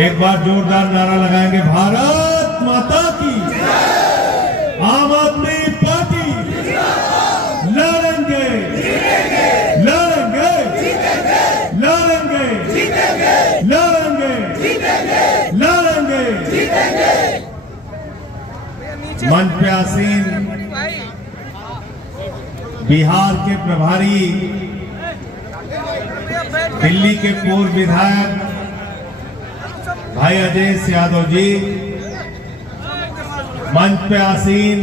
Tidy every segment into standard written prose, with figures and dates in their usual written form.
एक बार जोरदार नारा लगाएंगे, भारत माता की, आम आदमी पार्टी, लड़ेंगे लड़ेंगे लड़ेंगे लड़ेंगे लड़ेंगे। मंच पे आसीन बिहार के प्रभारी, दिल्ली के पूर्व विधायक भाई अजय यादव जी, मंच पे आसीन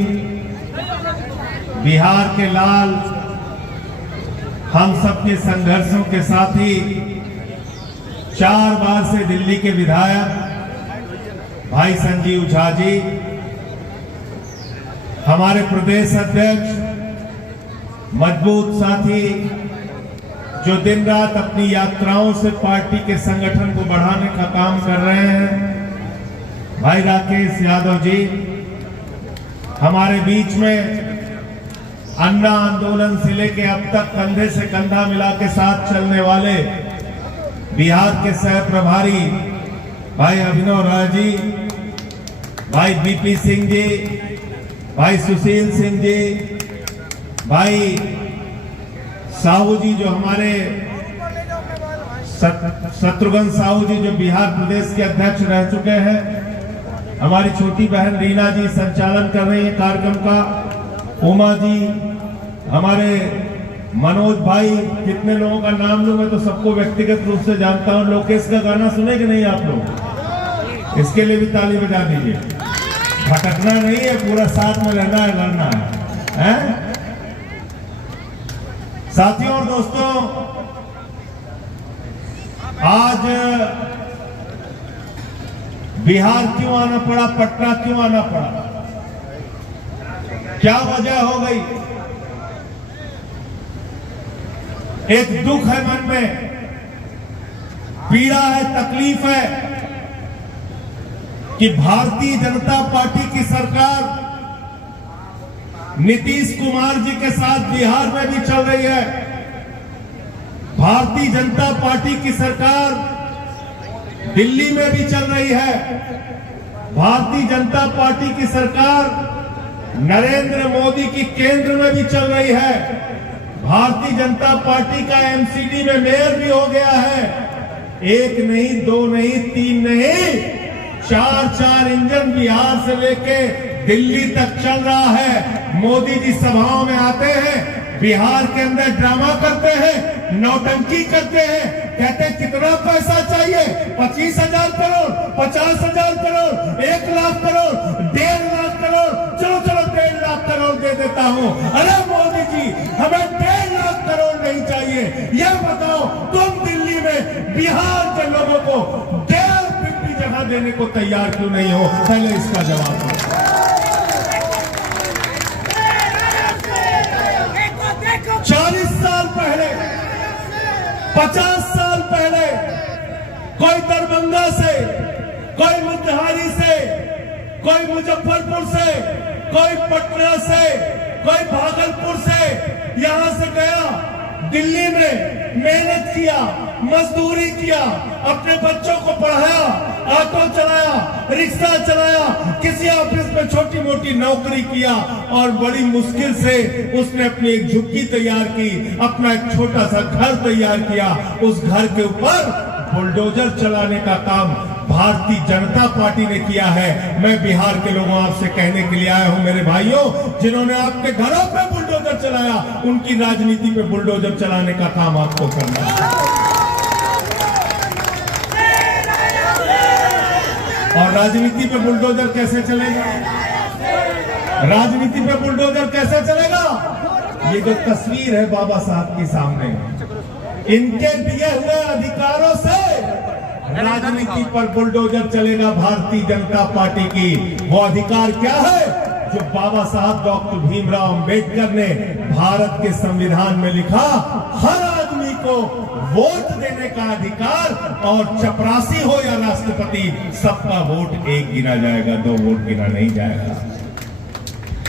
बिहार के लाल, हम सबके संघर्षों के साथी, 4 बार से दिल्ली के विधायक भाई संजीव झा जी, हमारे प्रदेश अध्यक्ष, मजबूत साथी जो दिन रात अपनी यात्राओं से पार्टी के संगठन को बढ़ाने का काम कर रहे हैं, भाई राकेश यादव जी, हमारे बीच में अन्ना आंदोलन से लेके अब तक कंधे से कंधा मिला के साथ चलने वाले बिहार के सह प्रभारी भाई अभिनव राय जी, भाई बीपी सिंह जी, भाई सुशील सिंह जी, भाई साहू जी जो हमारे शत्रुघ्न साहू जी जो बिहार प्रदेश के अध्यक्ष रह चुके हैं, हमारी छोटी बहन रीना जी संचालन कर रही है कार्यक्रम का, उमा जी, हमारे मनोज भाई, कितने लोगों का नाम लूं, मैं तो सबको व्यक्तिगत रूप से जानता हूं। लोकेश का गाना सुने कि नहीं आप लोग? इसके लिए भी ताली बजा दीजिए। भटकना नहीं है, पूरा साथ में रहना है, लड़ना है? साथियों और दोस्तों, आज बिहार क्यों आना पड़ा, पटना क्यों आना पड़ा, क्या वजह हो गई? एक दुख है मन में, पीड़ा है, तकलीफ है कि भारतीय जनता पार्टी की सरकार नीतीश कुमार जी के साथ बिहार में भी चल रही है। भारतीय जनता पार्टी की सरकार दिल्ली में भी चल रही है। भारतीय जनता पार्टी की सरकार नरेंद्र मोदी की केंद्र में भी चल रही है। भारतीय जनता पार्टी का एमसीडी में मेयर भी हो गया है। 1 नहीं, 2 नहीं, 3 नहीं, 4 इंजन बिहार से लेके दिल्ली तक चल रहा है। मोदी जी सभाओं में आते हैं, बिहार के अंदर ड्रामा करते हैं, नौटंकी करते हैं, कहते हैं कितना पैसा चाहिए, 25,000 करोड़, 50,000 करोड़, 1 लाख करोड़, 1.5 लाख करोड़, चलो 1.5 लाख करोड़ दे देता हूं। अरे मोदी जी, हमें 1.5 लाख करोड़ नहीं चाहिए। यह बताओ, तुम दिल्ली में बिहार के लोगों को 1.5 फीट की जगह देने को तैयार क्यों नहीं हो? पहले इसका जवाब दो। 40 साल पहले, 50 साल पहले कोई दरभंगा से, कोई मोतिहारी से, कोई मुजफ्फरपुर से, कोई पटना से, कोई भागलपुर से यहां से गया, दिल्ली में मेहनत किया, मजदूरी किया, अपने बच्चों को पढ़ाया, ऑटो चलाया, रिक्शा चलाया, किसी ऑफिस में छोटी मोटी नौकरी किया और बड़ी मुश्किल से उसने अपनी एक झुग्गी तैयार की, अपना एक छोटा सा घर तैयार किया। उस घर के ऊपर बुलडोजर चलाने का काम भारतीय जनता पार्टी ने किया है। मैं बिहार के लोगों आपसे कहने के लिए आया हूं, मेरे भाइयों, जिन्होंने आपके घरों पे बुलडोजर चलाया, उनकी राजनीति पे बुलडोजर चलाने का काम आपको करना है। और राजनीति पे बुलडोजर कैसे चलेगा? राजनीति पे बुलडोजर कैसे चलेगा? ये जो तस्वीर है बाबा साहब के सामने, इनके दिए हुए अधिकारों से राजनीति पर बुलडोजर चलेगा भारतीय जनता पार्टी की। वो अधिकार क्या है जो बाबा साहब डॉक्टर भीमराव अंबेडकर ने भारत के संविधान में लिखा? हर आदमी को वोट देने का अधिकार, और चपरासी हो या राष्ट्रपति, सबका वोट एक गिना जाएगा, 2 वोट गिना नहीं जाएगा।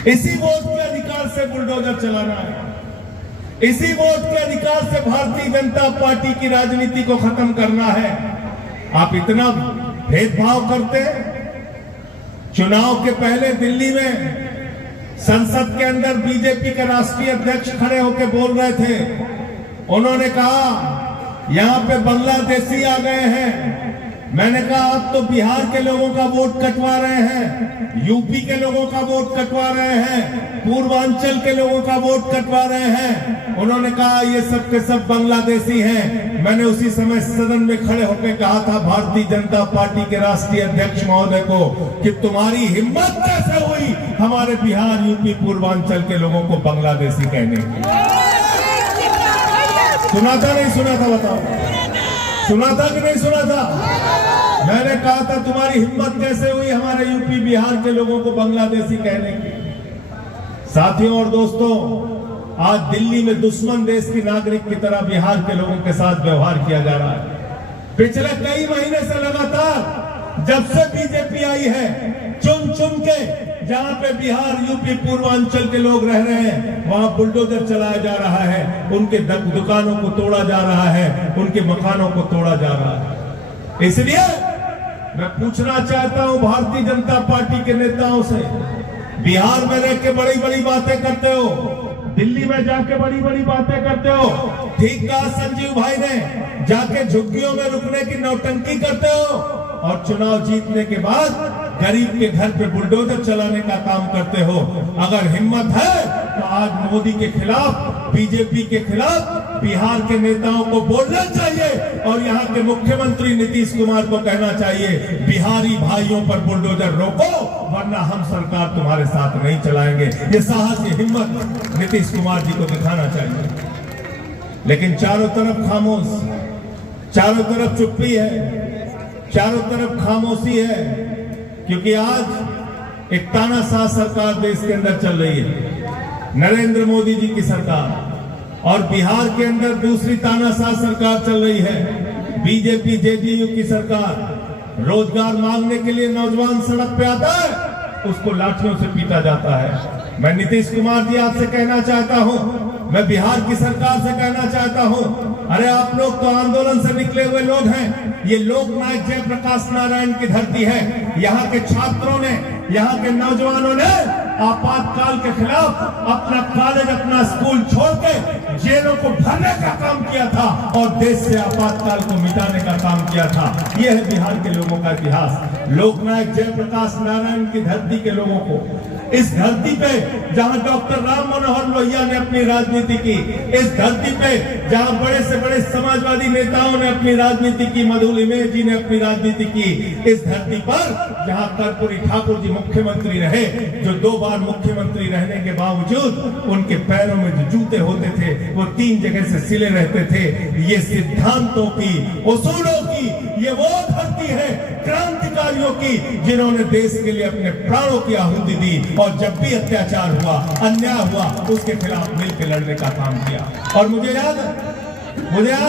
इसी वोट के अधिकार से बुलडोजर चलाना है। इसी वोट के अधिकार से भारतीय जनता पार्टी की राजनीति को खत्म करना है। आप इतना भेदभाव करते। चुनाव के पहले दिल्ली में संसद के अंदर बीजेपी के राष्ट्रीय अध्यक्ष खड़े होकर बोल रहे थे। उन्होंने कहा यहां पे बांग्लादेशी आ गए हैं। मैंने कहा आप तो बिहार के लोगों का वोट कटवा रहे हैं, यूपी के लोगों का वोट कटवा रहे हैं, पूर्वांचल के लोगों का वोट कटवा रहे हैं। उन्होंने कहा ये सब के सब बांग्लादेशी हैं। मैंने उसी समय सदन में खड़े होकर कहा था भारतीय जनता पार्टी के राष्ट्रीय अध्यक्ष महोदय को कि तुम्हारी हिम्मत कैसे हुई हमारे बिहार, यूपी, पूर्वांचल के लोगों को बांग्लादेशी कहने की। सुना था नहीं सुना था? बताओ, सुना था कि नहीं सुना था? मैंने कहा था तुम्हारी हिम्मत कैसे हुई हमारे यूपी, बिहार के लोगों को बांग्लादेशी कहने की। साथियों और दोस्तों, आज दिल्ली में दुश्मन देश की नागरिक की तरह बिहार के लोगों के साथ व्यवहार किया जा रहा है। पिछले कई महीने से लगातार जब से बीजेपी आई है, चुन चुन के जहां पे बिहार, यूपी, पूर्वांचल के लोग रह रहे हैं वहां बुलडोजर चलाया जा रहा है, उनके दुकानों को तोड़ा जा रहा है, उनके मकानों को तोड़ा जा रहा है। इसलिए मैं पूछना चाहता हूं भारतीय जनता पार्टी के नेताओं से, बिहार में रह के बड़ी बड़ी बातें करते हो, दिल्ली में जाके बड़ी बड़ी बातें करते हो, ठीक कहा संजीव भाई ने, जाके झुग्गियों में रुकने की नौटंकी करते हो और चुनाव जीतने के बाद गरीब के घर पे बुलडोजर चलाने का काम करते हो। अगर हिम्मत है तो आज मोदी के खिलाफ, बीजेपी के खिलाफ बिहार के नेताओं को बोलना चाहिए और यहाँ के मुख्यमंत्री नीतीश कुमार को कहना चाहिए बिहारी भाइयों पर बुलडोजर रोको, वरना हम सरकार तुम्हारे साथ नहीं चलाएंगे। ये साहस, ये हिम्मत नीतीश कुमार जी को दिखाना चाहिए। लेकिन चारों तरफ खामोश, चारों तरफ चुप्पी है, चारों तरफ खामोशी है, क्योंकि आज एक तानाशाह सरकार देश के अंदर चल रही है, नरेंद्र मोदी जी की सरकार, और बिहार के अंदर दूसरी तानाशाह सरकार चल रही है, बीजेपी जेडीयू की सरकार। रोजगार मांगने के लिए नौजवान सड़क पे आता है, उसको लाठियों से पीटा जाता है। मैं नीतीश कुमार जी आपसे कहना चाहता हूं, मैं बिहार की सरकार से कहना चाहता हूं, अरे आप लोग तो आंदोलन से निकले हुए लोग हैं। ये लोकनायक जयप्रकाश नारायण की धरती है। यहाँ के छात्रों ने, यहाँ के नौजवानों ने आपातकाल के खिलाफ अपना कॉलेज, अपना स्कूल छोड़ के जेलों को भरने का काम किया था और देश से आपातकाल को मिटाने का काम किया था। यह है बिहार के लोगों का इतिहास। लोकनायक जयप्रकाश नारायण की धरती के लोगों को, इस धरती पे जहां डॉक्टर राम मनोहर लोहिया ने अपनी राजनीति की, इस धरती पे जहां बड़े से बड़े समाजवादी नेताओं ने अपनी राजनीति की, मधुलिमे जी ने अपनी राजनीति की, इस धरती पर जहां कर्पूरी ठाकुर जी मुख्यमंत्री रहे, जो 2 बार मुख्यमंत्री रहने के बावजूद उनके पैरों में जो जूते होते थे वो 3 जगह से सिले रहते थे। ये सिद्धांतों की, उसूलों की ये वो धरती है, क्रांतिकारियों की, जिन्होंने देश के लिए अपने प्राणों की आहुति दी और जब भी अत्याचार हुआ, अन्याय हुआ, उसके खिलाफ मिलकर लड़ने का काम किया। और मुझे याद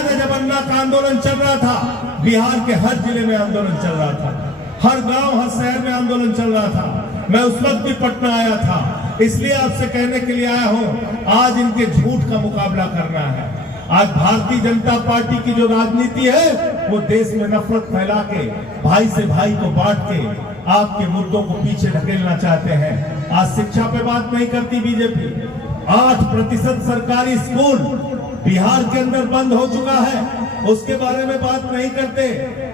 है जब अन्ना का आंदोलन चल रहा था, बिहार के हर जिले में आंदोलन चल रहा था, हर गांव, हर शहर में आंदोलन चल रहा था। मैं उस वक्त भी पटना आया था। इसलिए आपसे कहने के लिए आया हूं, आज इनके झूठ का मुकाबला करना है। आज भारतीय जनता पार्टी की जो राजनीति है वो देश में नफरत फैला के, भाई से भाई को बांट के आपके मुद्दों को पीछे धकेलना चाहते हैं। आज शिक्षा पे बात नहीं करती बीजेपी। 8% सरकारी स्कूल बिहार के अंदर बंद हो चुका है, उसके बारे में बात नहीं करते।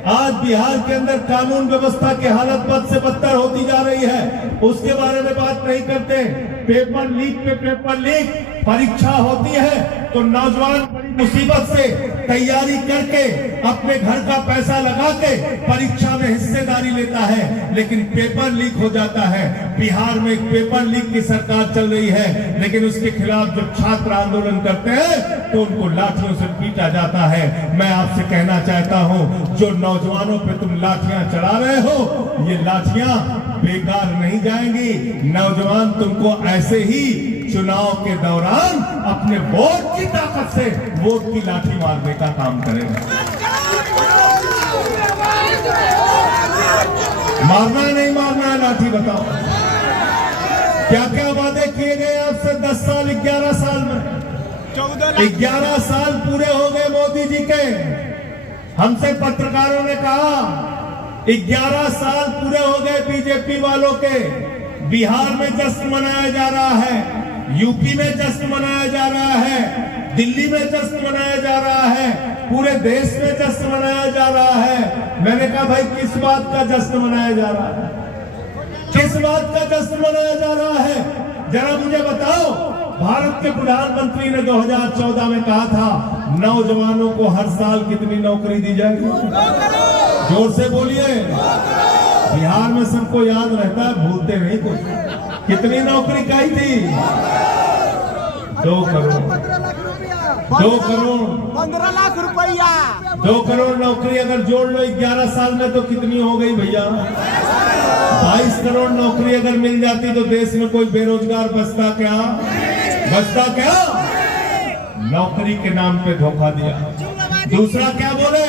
आज बिहार के अंदर कानून व्यवस्था की हालत बद से बदतर होती जा रही है, उसके बारे में बात नहीं करते। पेपर लीक पे पेपर लीक, परीक्षा होती है तो नौजवान बड़ी मुसीबत से तैयारी करके अपने घर का पैसा लगा के परीक्षा में हिस्सेदारी लेता है, लेकिन पेपर लीक हो जाता है। बिहार में एक पेपर लीक की सरकार चल रही है, लेकिन उसके खिलाफ जब छात्र आंदोलन करते हैं तो उनको लाठियों से पीटा जाता है। मैं आपसे कहना चाहता हूं, जो नौजवानों पे तुम लाठियां चला रहे हो, ये लाठियां बेकार नहीं जाएंगी। नौजवान तुमको ऐसे ही चुनाव के दौरान अपने वोट की ताकत से वोट की लाठी मारने का काम करेगा। मारना नहीं मारना है लाठी, बताओ क्या क्या वादे किए गए आपसे 10 साल 11 साल में? 11 साल पूरे हो गए मोदी जी के। हमसे पत्रकारों ने कहा 11 साल पूरे हो गए बीजेपी वालों के। बिहार में जश्न मनाया जा रहा है, यूपी में जश्न मनाया जा रहा है, दिल्ली में जश्न मनाया जा रहा है, पूरे देश में जश्न मनाया जा रहा है। मैंने कहा भाई किस बात का जश्न मनाया जा रहा है, किस बात का जश्न मनाया जा रहा है, जरा मुझे बताओ। भारत के प्रधानमंत्री ने 2014 में कहा था नौजवानों को हर साल कितनी नौकरी दी जाएगी? जोर से बोलिए। बिहार में सबको याद रहता है, भूलते नहीं कुछ। कितनी नौकरी कही थी? 2 करोड़ 2 करोड़ 15 लाख रुपया। 2 करोड़ नौकरी अगर जोड़ लो 11 साल में तो कितनी हो गई भैया? 22 करोड़ नौकरी अगर मिल जाती तो देश में कोई बेरोजगार बचता क्या? बचता क्या? नौकरी के नाम पे धोखा दिया। दूसरा क्या बोले?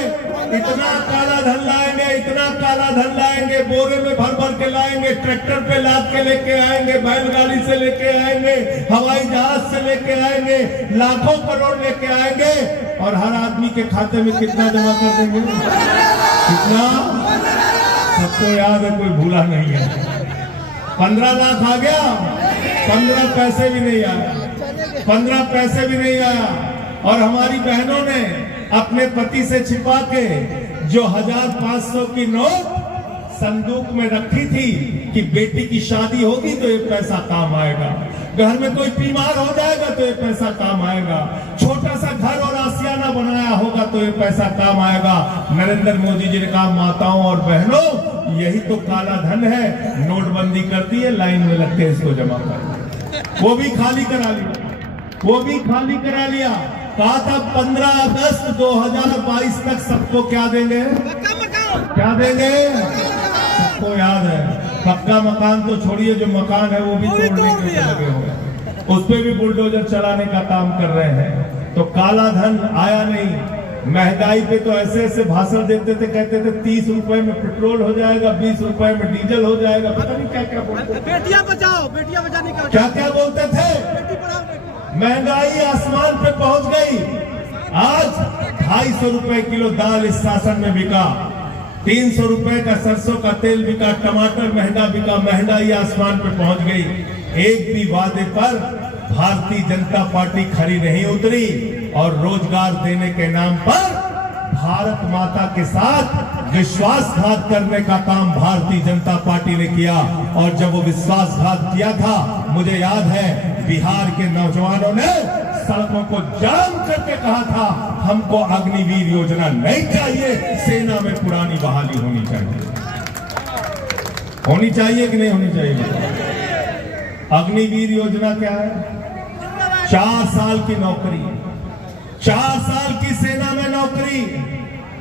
इतना काला धन लाएंगे, इतना काला धन लाएंगे, बोरे में भर भर के लाएंगे, ट्रैक्टर पे लाद के लेके आएंगे, बैलगाड़ी से लेके आएंगे, हवाई जहाज से लेके आएंगे, लाखों करोड़ लेके आएंगे और हर आदमी के खाते में कितना जमा कर देंगे? कितना? सबको याद है, कोई भूला नहीं है। 15 लाख आ गया, 15 पैसे भी नहीं आया, 15 पैसे भी नहीं आया। और हमारी बहनों ने अपने पति से छिपा के जो 1500 की नोट संदूक में रखी थी कि बेटी की शादी होगी तो ये पैसा काम आएगा, घर में कोई बीमार हो जाएगा तो ये पैसा काम आएगा, छोटा सा घर और आसियाना बनाया होगा तो ये पैसा काम आएगा। नरेंद्र मोदी जी ने कहा माताओं और बहनों यही तो काला धन है, नोटबंदी कर दी है, लाइन में लग के इसको जमा कर। वो भी खाली करा लिया, वो भी खाली करा लिया। कहा था 15 अगस्त 2022 तक सबको क्या देंगे? क्या देंगे? सबको याद है। पक्का मकान तो छोड़िए, जो मकान है वो भी तोड़ने के ऊपर लगे हुए हैं, उस पे भी बुलडोजर चलाने का काम कर रहे हैं। तो काला धन आया नहीं। महंगाई पे तो ऐसे ऐसे भाषण देते थे, कहते थे 30 रुपए में पेट्रोल हो जाएगा, 20 रुपए में डीजल हो जाएगा, पता नहीं क्या क्या बोलते। बेटियां बचाओ, बेटियां बचाने का क्या क्या बोलते थे। महंगाई आसमान पे पहुंच गई। आज 250 रुपए किलो दाल इस शासन में बिका, 300 रुपए का सरसों का तेल बिका, टमाटर महंगा बिका, महंगाई आसमान पे पहुंच गई। एक भी वादे पर भारतीय जनता पार्टी खरी नहीं उतरी और रोजगार देने के नाम पर भारत माता के साथ विश्वासघात करने का काम भारतीय जनता पार्टी ने किया। और जब वो विश्वासघात किया था, मुझे याद है बिहार के नौजवानों ने सड़कों को जाम करके कहा था हमको अग्निवीर योजना नहीं चाहिए, सेना में पुरानी बहाली होनी चाहिए। होनी चाहिए कि नहीं होनी चाहिए? अग्निवीर योजना क्या है? 4 साल की नौकरी, 4 साल की सेना में नौकरी।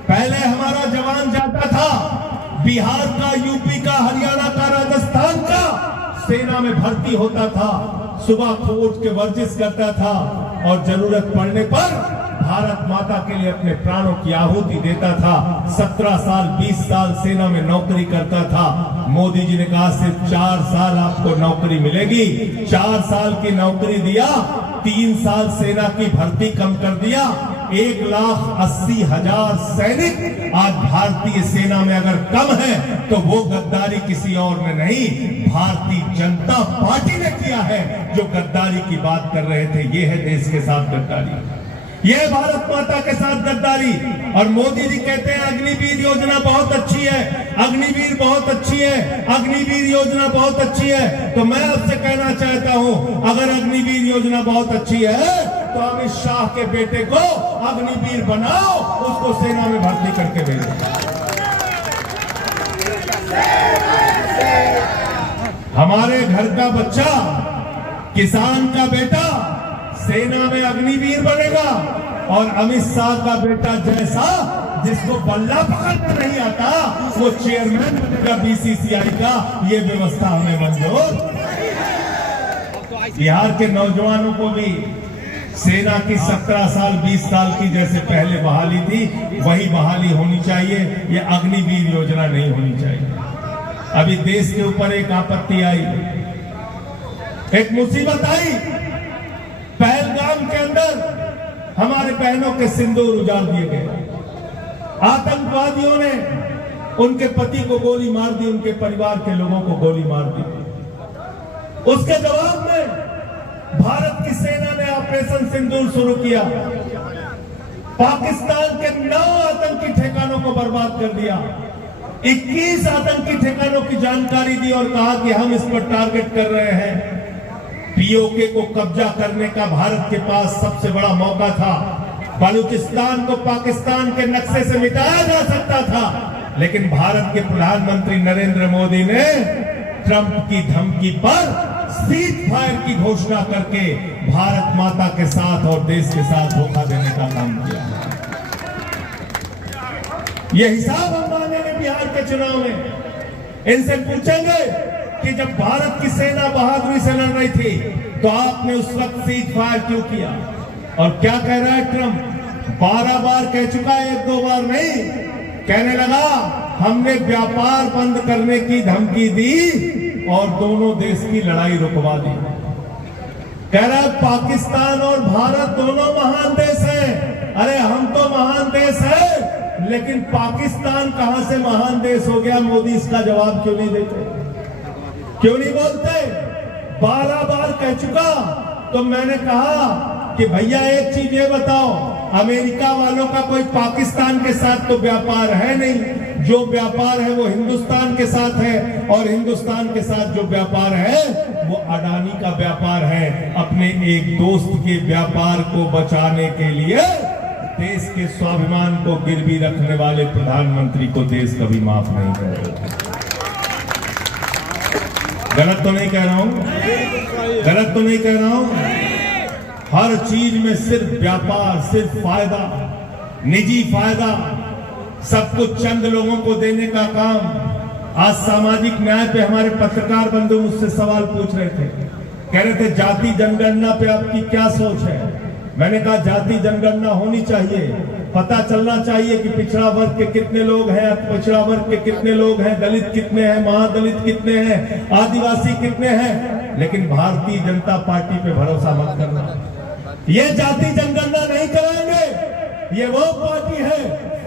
पहले हमारा जवान जाता था बिहार का, यूपी का, हरियाणा का, राजस्थान का, सेना में भर्ती होता था, सुबह उठ के वर्जिश करता था और जरूरत पड़ने पर भारत माता के लिए अपने प्राणों की आहुति देता था। 17 साल 20 साल सेना में नौकरी करता था। मोदी जी ने कहा सिर्फ 4 साल आपको नौकरी मिलेगी। 4 साल की नौकरी दिया, 3 साल सेना की भर्ती कम कर दिया। 1,80,000 सैनिक आज भारतीय सेना में अगर कम है तो वो गद्दारी किसी और ने नहीं, भारतीय जनता पार्टी ने किया है। जो गद्दारी की बात कर रहे थे, ये है देश के साथ गद्दारी, ये भारत माता के साथ गद्दारी। और मोदी जी कहते हैं अग्निवीर योजना बहुत अच्छी है, अग्निवीर बहुत अच्छी है, अग्निवीर योजना बहुत अच्छी है। तो मैं आपसे कहना चाहता हूं, अगर अग्निवीर योजना बहुत अच्छी है तो अमित शाह के बेटे को अग्निवीर बनाओ, उसको सेना में भर्ती करके भेजो। हमारे घर का बच्चा, किसान का बेटा सेना में अग्निवीर बनेगा और अमित शाह का बेटा जैसा जिसको बल्ला पकड़ना नहीं आता वो चेयरमैन बनेगा बीसीसीआई का। ये व्यवस्था हमें मंजूर। बिहार के नौजवानों को भी सेना की 17 साल 20 साल की जैसे पहले बहाली थी वही बहाली होनी चाहिए। ये अग्निवीर योजना नहीं होनी चाहिए। अभी देश के ऊपर एक आपत्ति आई, एक मुसीबत आई। पहलगाम के अंदर हमारे बहनों के सिंदूर उजाड़ दिए गए। आतंकवादियों ने उनके पति को गोली मार दी, उनके परिवार के लोगों को गोली मार दी। उसके जवाब में भारत की सेना ने ऑपरेशन सिंदूर शुरू किया, पाकिस्तान के 9 आतंकी ठिकानों को बर्बाद कर दिया, 21 आतंकी ठिकानों की जानकारी दी और कहा कि हम इस पर टारगेट कर रहे हैं। पीओके को कब्जा करने का भारत के पास सबसे बड़ा मौका था। बलूचिस्तान को पाकिस्तान के नक्शे से मिटाया जा सकता था, लेकिन भारत के प्रधानमंत्री नरेंद्र मोदी ने ट्रंप की धमकी पर सीज फायर की घोषणा करके भारत माता के साथ और देश के साथ धोखा देने का काम किया। यह हिसाब हम मांगेंगे बिहार के चुनाव में। इनसे पूछेंगे कि जब भारत की सेना बहादुरी से लड़ रही थी तो आपने उस वक्त सीज फायर क्यों किया? और क्या कह रहा है ट्रंप? 12 बार कह चुका है, 1-2 बार नहीं। कहने लगा हमने व्यापार बंद करने की धमकी दी और दोनों देश की लड़ाई रुकवा दी। कह रहा है पाकिस्तान और भारत दोनों महान देश हैं। अरे हम तो महान देश है, लेकिन पाकिस्तान कहां से महान देश हो गया? मोदी इसका जवाब क्यों नहीं देते, क्यों नहीं बोलते? 12 बार कह चुका। तो मैंने कहा कि भैया एक चीज ये बताओ, अमेरिका वालों का कोई पाकिस्तान के साथ तो व्यापार है नहीं। जो व्यापार है वो हिंदुस्तान के साथ है, और हिंदुस्तान के साथ जो व्यापार है वो अडानी का व्यापार है। अपने एक दोस्त के व्यापार को बचाने के लिए देश के स्वाभिमान को गिरवी रखने वाले प्रधानमंत्री को देश कभी माफ नहीं करेगा। गलत तो नहीं कह रहा हूं? गलत तो नहीं कह रहा हूं? हर चीज में सिर्फ व्यापार, सिर्फ फायदा, निजी फायदा, सब कुछ चंद लोगों को देने का काम। आज सामाजिक न्याय पे हमारे पत्रकार बंधु मुझसे सवाल पूछ रहे थे, कह रहे थे जाति जनगणना पे आपकी क्या सोच है? मैंने कहा जाति जनगणना होनी चाहिए, पता चलना चाहिए कि पिछड़ा वर्ग के कितने लोग हैं, पिछड़ा वर्ग के कितने लोग हैं, दलित कितने हैं, महादलित कितने हैं, आदिवासी कितने हैं। लेकिन भारतीय जनता पार्टी पे भरोसा मत करना, ये जाति जनगणना नहीं कराएंगे। ये वो पार्टी है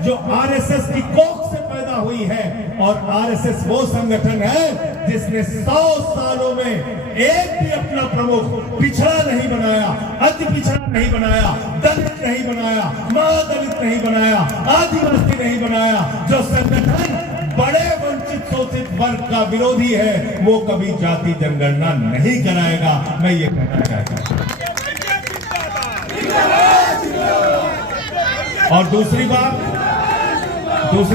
जो आरएसएस की कोख से पैदा हुई है, और आरएसएस वो संगठन है जिसने 100 सालों में एक भी अपना प्रमुख पिछड़ा नहीं बनाया, अति पिछड़ा नहीं बनाया, दलित नहीं बनाया, महादलित नहीं बनाया, आदिवासी नहीं बनाया। जो संगठन बड़े वंचित शोषित वर्ग का विरोधी है वो कभी जाति जनगणना नहीं कराएगा। मैं ये कहना चाहता हूं। और दूसरी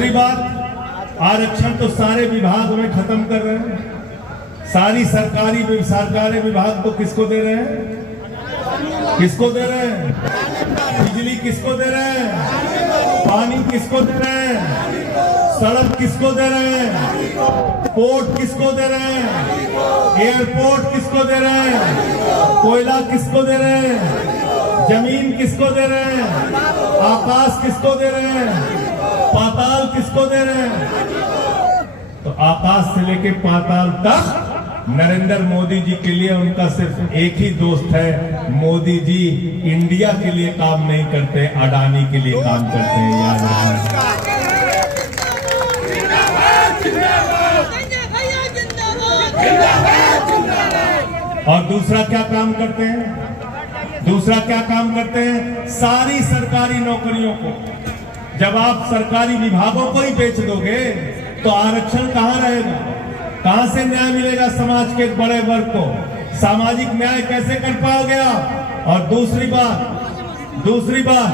बात, आरक्षण तो सारे विभाग में खत्म कर रहे हैं। सारी सरकारी विभाग को किसको दे रहे हैं? किसको दे रहे हैं? बिजली किसको दे रहे हैं? पानी किसको दे रहे हैं? सड़क किसको दे रहे हैं? पोर्ट किसको दे रहे हैं? एयरपोर्ट किसको दे रहे हैं? कोयला किसको दे रहे हैं? जमीन किसको दे रहे हैं? आकाश किसको दे रहे हैं? पाताल किसको दे रहे हैं? तो आकाश से लेके पाताल तक नरेंद्र मोदी जी के लिए उनका सिर्फ एक ही दोस्त है, मोदी जी इंडिया के लिए काम नहीं करते, अडानी के लिए काम करते हैं। याद रखना। और दूसरा क्या काम करते हैं? सारी सरकारी नौकरियों को, जब आप सरकारी विभागों को ही बेच दोगे तो आरक्षण कहां रहेगा? कहां से न्याय मिलेगा समाज के बड़े वर्ग को? सामाजिक न्याय कैसे कर पाओगे आप? और दूसरी बात,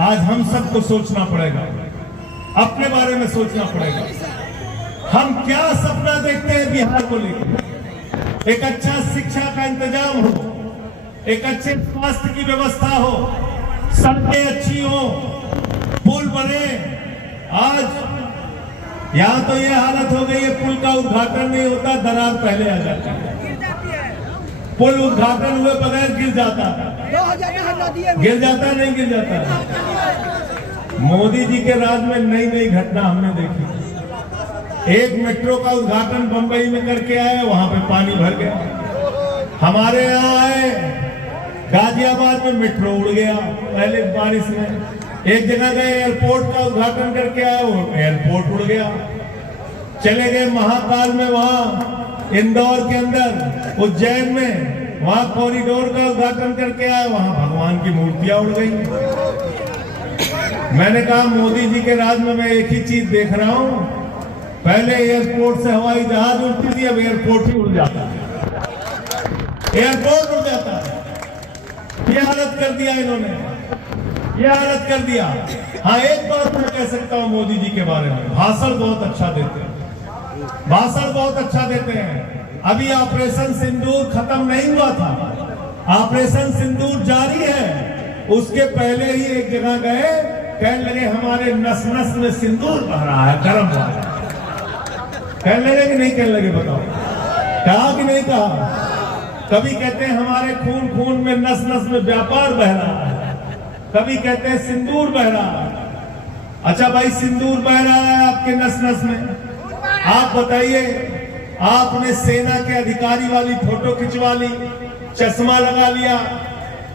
आज हम सबको सोचना पड़ेगा, अपने बारे में सोचना पड़ेगा। हम क्या सपना देखते हैं बिहार को लेकर? एक अच्छा शिक्षा का इंतजाम हो, एक अच्छे स्वास्थ्य की व्यवस्था हो, सड़कें अच्छी हो, पुल बने। आज यहां तो ये हालत हो गई है, पुल का उद्घाटन नहीं होता, दरार पहले आ जाती है। पुल उद्घाटन हुए बगैर गिर जाता है। गिर जाता है, नहीं गिर जाता है। मोदी जी के राज में नई नई घटना हमने देखी। एक मेट्रो का उद्घाटन बंबई में करके आए, वहां पे पानी भर गया। हमारे यहाँ आए गाजियाबाद में मेट्रो उड़ गया पहले बारिश में। एक जगह गए एयरपोर्ट का उद्घाटन करके आए, वो एयरपोर्ट उड़ गया। चले गए महाकाल में, वहां इंदौर के अंदर उज्जैन में, वहां कॉरिडोर का उद्घाटन करके आए, वहां भगवान की मूर्तियां उड़ गई। मैंने कहा मोदी जी के राज में मैं एक ही चीज देख रहा हूं, पहले एयरपोर्ट से हवाई जहाज उड़ती थी, अब एयरपोर्ट ही उड़ जाता है, एयरपोर्ट उड़ जाता है। ये हालत कर दिया इन्होंने, ये हालत कर दिया। हाँ, एक बात मैं कह सकता हूं मोदी जी के बारे में, भाषण बहुत अच्छा देते हैं, भाषण बहुत अच्छा देते हैं। अभी ऑपरेशन सिंदूर खत्म नहीं हुआ था, ऑपरेशन सिंदूर जारी है। उसके पहले ही एक जगह गए, कहने लगे हमारे नस नस में सिंदूर बह रहा है, गर्म हुआ है। कहने लगे कि नहीं कहने लगे, बताओ कहा कि नहीं कहा? कभी कहते हैं हमारे खून खून में नस नस में व्यापार बह रहा है, कभी कहते हैं सिंदूर बह रहा है। अच्छा भाई, सिंदूर बह रहा है आपके नस नस में, आप बताइए, आपने सेना के अधिकारी वाली फोटो खिंचवा ली, चश्मा लगा लिया,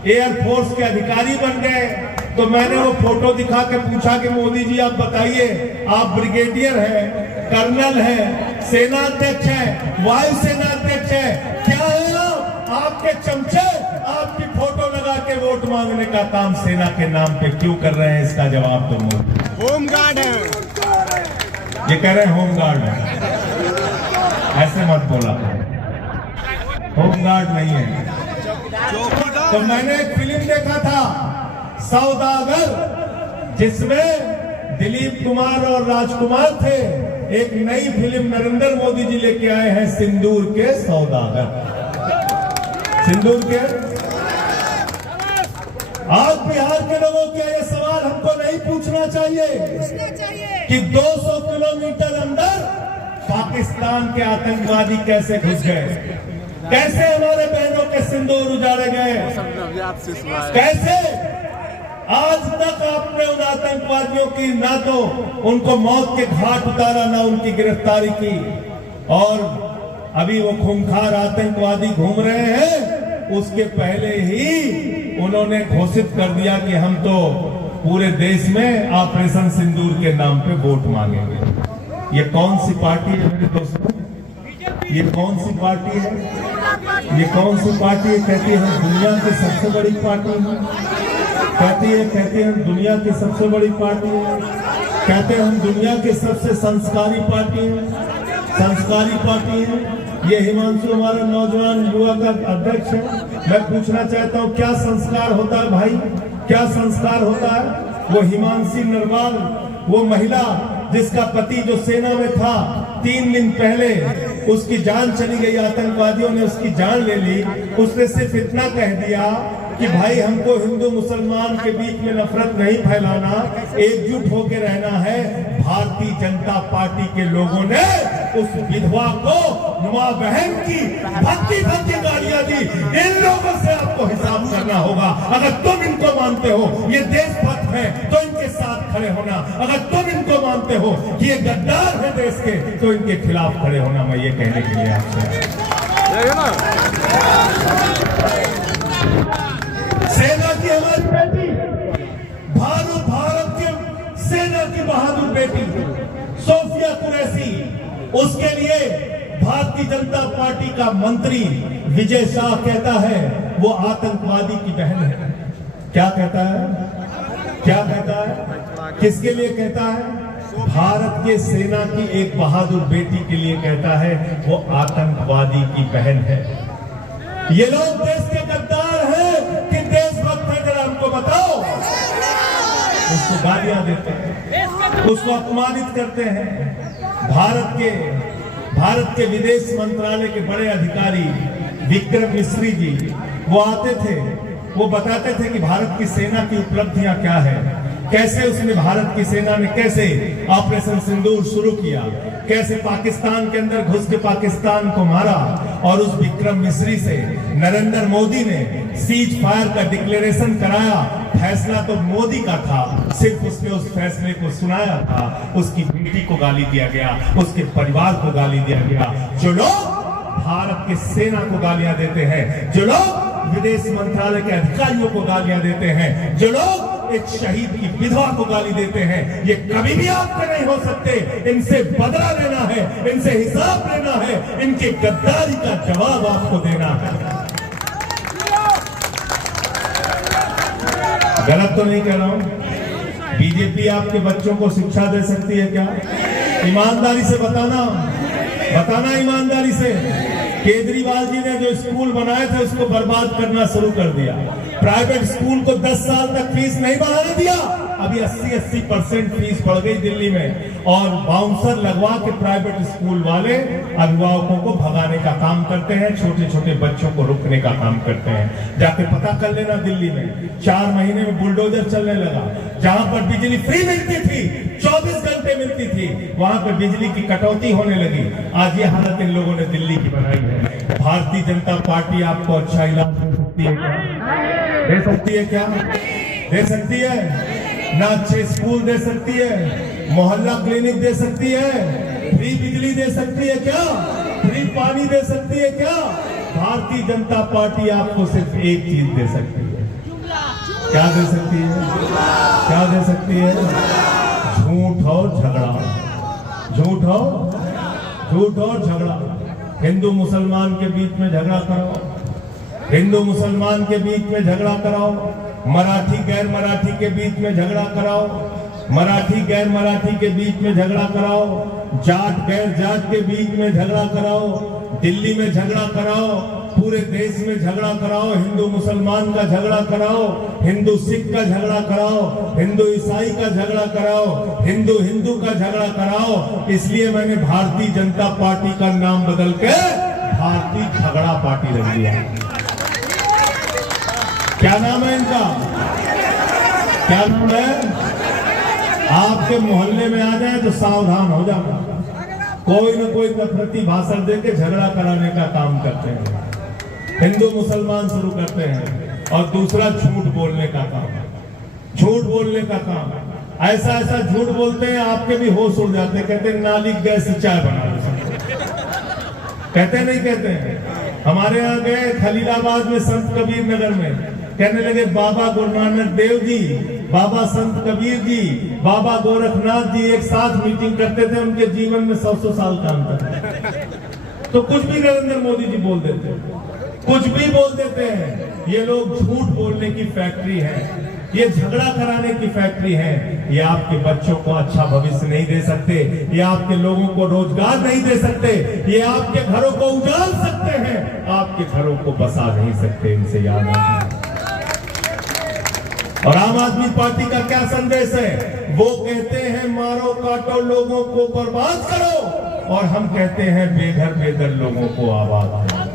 एयरफोर्स के अधिकारी बन गए, तो मैंने वो फोटो दिखा के पूछा कि मोदी जी आप बताइए, आप ब्रिगेडियर हैं, कर्नल हैं, सेना अध्यक्ष हैं, वायुसेना अध्यक्ष हैं, क्या है आपके चमचे आपकी फोटो लगा के वोट मांगने का काम सेना के नाम पे क्यों कर रहे हैं? इसका जवाब दो मोदी। होमगार्ड है, ये कह रहे हैं होमगार्ड है, ऐसे मत बोला, होमगार्ड नहीं है। तो मैंने एक फिल्म देखा था सौदागर, जिसमें दिलीप कुमार और राजकुमार थे। एक नई फिल्म नरेंद्र मोदी जी लेके आए हैं, सिंदूर के सौदागर, सिंदूर के। आज बिहार के लोगों के ये सवाल हमको नहीं पूछना चाहिए कि 200 किलोमीटर अंदर पाकिस्तान के आतंकवादी कैसे घुस गए, कैसे हमारे बहनों के सिंदूर उजाड़े गए, कैसे आज तक आपने उन आतंकवादियों की ना तो उनको मौत के घाट उतारा, ना उनकी गिरफ्तारी की, और अभी वो खूंखार आतंकवादी घूम रहे हैं। उसके पहले ही उन्होंने घोषित कर दिया कि हम तो पूरे देश में ऑपरेशन सिंदूर के नाम पे वोट मांगेंगे। ये कौन सी पार्टी है मेरे दोस्तों? ये कौन सी पार्टी है? ये कौन सी पार्टी है? कहती है हम दुनिया की सबसे बड़ी पार्टी है, कहती है हम दुनिया की सबसे बड़ी पार्टी है, कहते हैं हम दुनिया की सबसे संस्कारी पार्टी है, संस्कारी पार्टी है। ये हिमांशु हमारा नौजवान युवा का अध्यक्ष है। मैं पूछना चाहता हूँ क्या संस्कार होता है भाई, क्या संस्कार होता है? वो हिमांशी नरवाल, वो महिला जिसका पति जो सेना में था, 3 दिन पहले उसकी जान चली गई, आतंकवादियों ने उसकी जान ले ली। उसने सिर्फ इतना कह दिया कि भाई हमको हिंदू मुसलमान के बीच में नफरत नहीं फैलाना, एकजुट होकर रहना है। भारतीय जनता पार्टी के लोगों ने उस विधवा को मां बहन की भक्ति भक्ति गालियां दी। इन लोगों से आपको हिसाब करना होगा। अगर तुम इनको मानते हो ये देशभक्त है तो इनके साथ खड़े होना, अगर तुम इनको मानते हो कि ये गद्दार है देश के तो इनके खिलाफ खड़े होना। मैं ये कहने के लिए आपसे, सेना की हमारी बेटी, भारत के सेना की बहादुर बेटी सोफिया कुरैशी, उसके लिए भारतीय जनता पार्टी का मंत्री विजय शाह कहता है वो आतंकवादी की बहन है। क्या कहता है? क्या कहता है? किसके लिए कहता है? भारत के सेना की एक बहादुर बेटी के लिए कहता है वो आतंकवादी की बहन है। ये लोग देश के गद्दार हैं कि देशभक्त है? जरा हमको बताओ। उसको गालियां देते हैं, उसको अपमानित करते हैं। भारत के विदेश मंत्रालय के बड़े अधिकारी विक्रम मिश्री जी, वो आते थे, वो बताते थे कि भारत की सेना की उपलब्धियां क्या है, कैसे उसने भारत की सेना ने कैसे ऑपरेशन सिंदूर शुरू किया, कैसे पाकिस्तान के अंदर घुस के पाकिस्तान को मारा। और उस विक्रम मिश्री से नरेंद्र मोदी ने सीज फायर का डिक्लेरेशन कराया। फैसला तो मोदी का था, सिर्फ उसने उस फैसले को सुनाया था। उसकी बेटी को गाली दिया गया, उसके परिवार को गाली दिया गया। जो लोग भारत के सेना को गालियां देते हैं, जो लोग विदेश मंत्रालय के अधिकारियों को गालियां देते हैं, जो लोग एक शहीद की विधवा को गाली देते हैं, ये कभी भी आपके नहीं हो सकते। इनसे बदला लेना है, इनसे हिसाब लेना है, इनकी गद्दारी का जवाब आपको देना है। गलत तो नहीं कह रहा हूं? बीजेपी आपके बच्चों को शिक्षा दे सकती है क्या? ईमानदारी से बताना ईमानदारी से। केजरीवाल जी ने जो स्कूल बनाए थे उसको बर्बाद करना शुरू कर दिया। प्राइवेट स्कूल को 10 साल तक फीस नहीं बढ़ाने दिया। अभी 80% फीस बढ़ गई दिल्ली में। और बाउंसर लगवा के प्राइवेट स्कूल वाले अभिभावकों को भगाने का काम करते हैं, छोटे छोटे बच्चों को रोकने का काम करते हैं। जाके पता कर लेना, दिल्ली में 4 महीने में बुलडोजर चलने लगा। जहां पर बिजली फ्री मिलती थी, 24 घंटे मिलती थी, वहां पर बिजली की कटौती होने लगी। आज ये हालत इन लोगों ने दिल्ली की बनाई है। भारतीय जनता पार्टी आपको अच्छा इलाज दे सकती है क्या? दे सकती है क्या? दे सकती है ना? अच्छे स्कूल दे सकती है, मोहल्ला क्लिनिक दे सकती है, फ्री बिजली दे सकती है क्या? फ्री पानी दे सकती है क्या? भारतीय जनता पार्टी आपको सिर्फ एक चीज दे सकती है। क्या दे सकती है? क्या दे सकती है? झूठ और झगड़ा। झूठ और झगड़ा। हिंदू मुसलमान के बीच में झगड़ा कराओ, हिंदू मुसलमान के बीच में झगड़ा कराओ, मराठी गैर मराठी के बीच में झगड़ा कराओ, मराठी गैर मराठी के बीच में झगड़ा कराओ, जाट गैर जाट के बीच में झगड़ा कराओ, दिल्ली में झगड़ा कराओ, पूरे देश में झगड़ा कराओ, हिंदू मुसलमान का झगड़ा कराओ, हिंदू सिख का झगड़ा कराओ, हिंदू ईसाई का झगड़ा कराओ, हिंदू का झगड़ा कराओ। इसलिए मैंने भारतीय जनता पार्टी का नाम बदल के भारतीय झगड़ा पार्टी रख दिया। क्या नाम है इनका? क्या नाम है? आपके मोहल्ले में आ जाए तो सावधान हो जाना। कोई न कोई नफरती भाषण देके झगड़ा कराने का काम करते हैं, हिंदू मुसलमान शुरू करते हैं। और दूसरा झूठ बोलने का काम, झूठ बोलने का काम। ऐसा झूठ बोलते हैं आपके भी होश उड़ जाते हैं। कहते हैं नाली गैस से चाय बना लो, कहते नहीं कहते हैं? हमारे यहाँ गए खलीलाबाद में, संत कबीर नगर में, कहने लगे बाबा गुरु नानक देव जी, बाबा संत कबीर जी, बाबा गोरखनाथ जी एक साथ मीटिंग करते थे। उनके जीवन में 100 साल का अंतर है। तो कुछ भी नरेंद्र मोदी जी बोल देते हैं, कुछ भी बोल देते हैं। ये लोग झूठ बोलने की फैक्ट्री है, ये झगड़ा कराने की फैक्ट्री है। ये आपके बच्चों को अच्छा भविष्य नहीं दे सकते, ये आपके लोगों को रोजगार नहीं दे सकते, ये आपके घरों को उजाड़ सकते हैं, आपके घरों को बसा नहीं सकते। इनसे याद रखना। और आम आदमी पार्टी का क्या संदेश है? वो कहते हैं मारो काटो लोगों को बर्बाद करो, और हम कहते हैं बेघर बेदर लोगों को आबाद करो।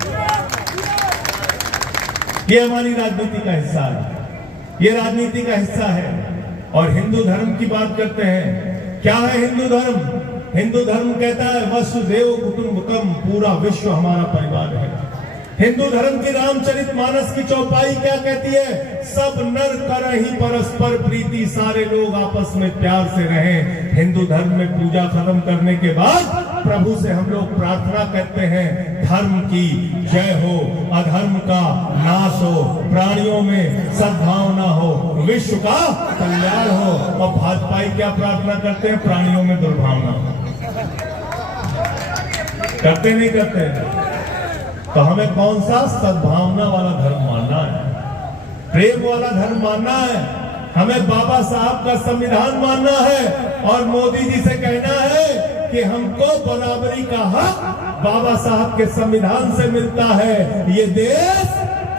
ये हमारी राजनीति का हिस्सा है, ये राजनीति का हिस्सा है। और हिंदू धर्म की बात करते हैं। क्या है हिंदू धर्म? हिंदू धर्म कहता है वसुदेव कुटुंबकम, पूरा विश्व हमारा परिवार है। हिंदू धर्म की रामचरितमानस की चौपाई क्या कहती है? सब नर करहि परस्पर प्रीति, सारे लोग आपस में प्यार से रहें। हिंदू धर्म में पूजा खत्म करने के बाद प्रभु से हम लोग प्रार्थना करते हैं, धर्म की जय हो, अधर्म का नाश हो, प्राणियों में सद्भावना हो, विश्व का कल्याण हो। और भाजपाई क्या प्रार्थना करते हैं? प्राणियों में दुर्भावना हो। करते नहीं करते? तो हमें कौन सा सद्भावना वाला धर्म मानना है, प्रेम वाला धर्म मानना है। हमें बाबा साहब का संविधान मानना है और मोदी जी से कहना है कि हमको बराबरी का हक बाबा साहब के संविधान से मिलता है। ये देश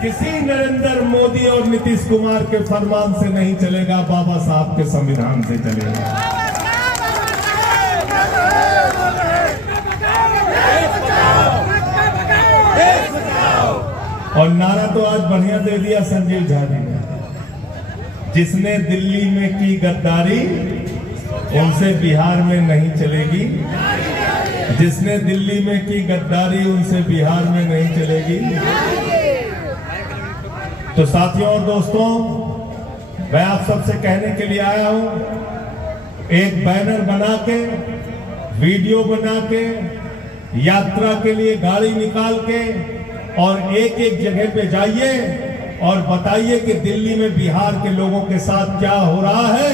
किसी नरेंद्र मोदी और नीतीश कुमार के फरमान से नहीं चलेगा, बाबा साहब के संविधान से चलेगा। और नारा तो आज बढ़िया दे दिया संजीव झा जी ने। जिसने दिल्ली में की गद्दारी उनसे बिहार में नहीं चलेगी, जिसने दिल्ली में की गद्दारी उनसे बिहार में नहीं चलेगी। तो साथियों और दोस्तों, मैं आप सबसे कहने के लिए आया हूं, एक बैनर बना के, वीडियो बना के, यात्रा के लिए गाड़ी निकाल के और एक एक जगह पे जाइए और बताइए कि दिल्ली में बिहार के लोगों के साथ क्या हो रहा है।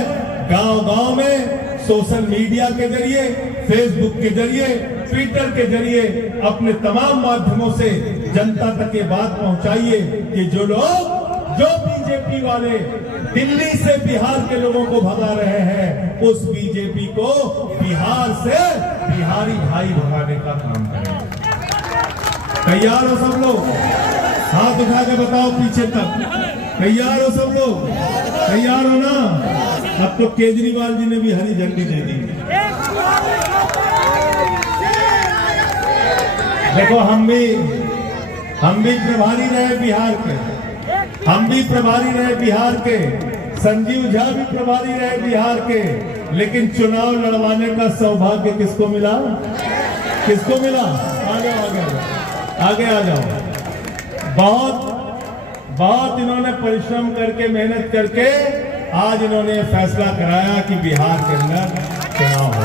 गांव-गांव में सोशल मीडिया के जरिए, फेसबुक के जरिए, ट्विटर के जरिए अपने तमाम माध्यमों से जनता तक ये बात पहुंचाइए कि जो बीजेपी वाले दिल्ली से बिहार के लोगों को भगा रहे हैं, उस बीजेपी को बिहार से बिहारी भाई भगाने का काम करें। तैयार हो सब लोग? हाथ उठा के बताओ पीछे तक। तैयार हो सब लोग? तैयार हो ना? अब तो केजरीवाल जी ने भी हरी झंडी दे दी। देखो हम भी प्रभारी रहे बिहार के, हम भी प्रभारी रहे बिहार के, संजीव झा भी प्रभारी रहे बिहार के, लेकिन चुनाव लड़वाने का सौभाग्य किसको मिला? किसको मिला? आगे आ जाओ। बहुत इन्होंने परिश्रम करके, मेहनत करके आज इन्होंने फैसला कराया कि बिहार के अंदर चुनाव होगा।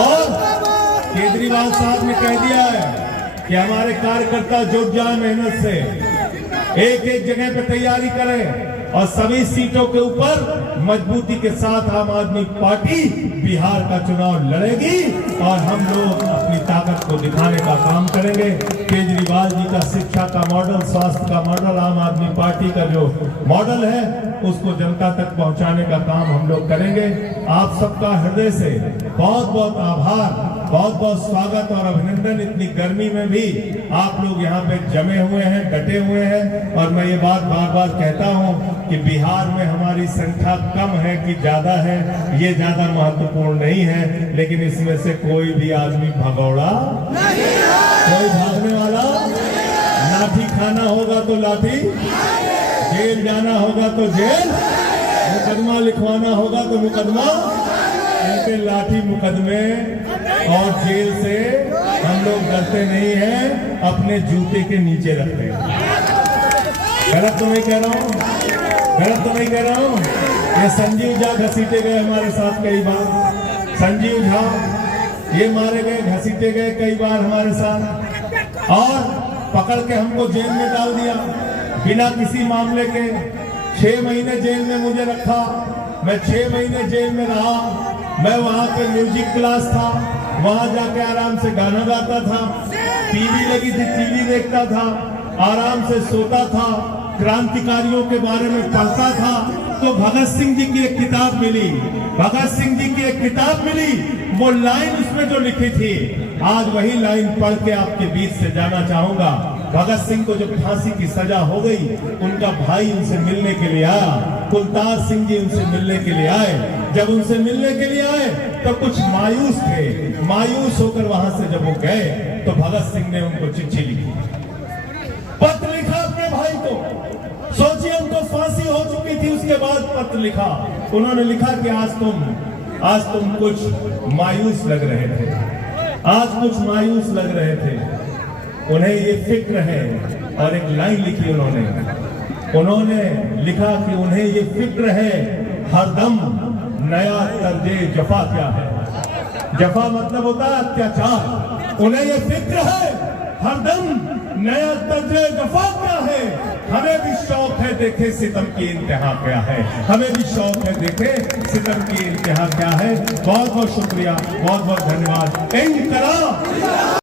और केजरीवाल साहब ने कह दिया है कि हमारे कार्यकर्ता जुट जाए, मेहनत से एक एक जगह पे तैयारी करें और सभी सीटों के ऊपर मजबूती के साथ आम आदमी पार्टी बिहार का चुनाव लड़ेगी और हम लोग अपनी ताकत को दिखाने का काम करेंगे। केजरीवाल जी का शिक्षा का मॉडल, स्वास्थ्य का मॉडल, आम आदमी पार्टी का जो मॉडल है उसको जनता तक पहुंचाने का काम हम लोग करेंगे। आप सबका हृदय से बहुत बहुत आभार, बहुत बहुत स्वागत और अभिनंदन। इतनी गर्मी में भी आप लोग यहाँ पे जमे हुए हैं, डटे हुए हैं। और मैं ये बात बार बार कहता हूँ कि बिहार में हमारी संख्या कम है कि ज्यादा है, ये ज्यादा महत्वपूर्ण नहीं है, लेकिन इसमें से कोई भी आदमी भगौड़ा नहीं है, कोई भागने वाला। लाठी खाना होगा तो लाठी, जेल जाना होगा तो जेल, मुकदमा लिखवाना होगा तो मुकदमा। ऐसे लाठी, मुकदमे और जेल से हम लोग डरते नहीं हैं, अपने जूते के नीचे रखते हैं। गलत तो नहीं कह रहा हूँ? गलत तो नहीं कह रहा हूँ? ये संजीव झा घसीटे गए हमारे साथ कई बार। संजीव झा ये मारे गए, घसीटे गए कई बार हमारे साथ, और पकड़ के हमको जेल में डाल दिया बिना किसी मामले के। 6 महीने जेल में मुझे रखा, मैं 6 महीने जेल में रहा। मैं वहाँ पे म्यूजिक क्लास था, वहाँ जाके आराम से गाना गाता था, टीवी लगी थी, टीवी देखता था, आराम से सोता था, क्रांतिकारियों के बारे में पढ़ता था। तो भगत सिंह जी की एक किताब मिली, भगत सिंह जी की एक किताब मिली, वो लाइन उसमें जो लिखी थी, आज वही लाइन पढ़ के आपके बीच से जाना चाहूंगा। भगत सिंह को जब फांसी की सजा हो गई, उनका भाई उनसे मिलने के लिए आया, कुलतार सिंह जी उनसे मिलने के लिए आए। जब उनसे मिलने के लिए आए तो कुछ मायूस थे, मायूस होकर वहां से जब वो गए तो भगत सिंह ने उनको चिट्ठी लिखी, पत्र लिखा अपने भाई को। सोचिए, उनको फांसी हो चुकी थी, उसके बाद पत्र लिखा। उन्होंने लिखा कि आज तुम कुछ मायूस लग रहे थे, आज कुछ मायूस लग रहे थे, उन्हें ये फिक्र है। और एक लाइन लिखी उन्होंने लिखा कि उन्हें ये फिक्र है हरदम नया तर्जे जफा क्या है। जफा मतलब होता है अत्याचार। उन्हें ये फिक्र है हरदम नया तर्जे जफा क्या है। हमें भी शौक है देखे सितम की इंतहा क्या है, हमें भी शौक है देखे सितम की इंतहा क्या है। बहुत बहुत शुक्रिया, बहुत बहुत धन्यवाद। इंकलाब।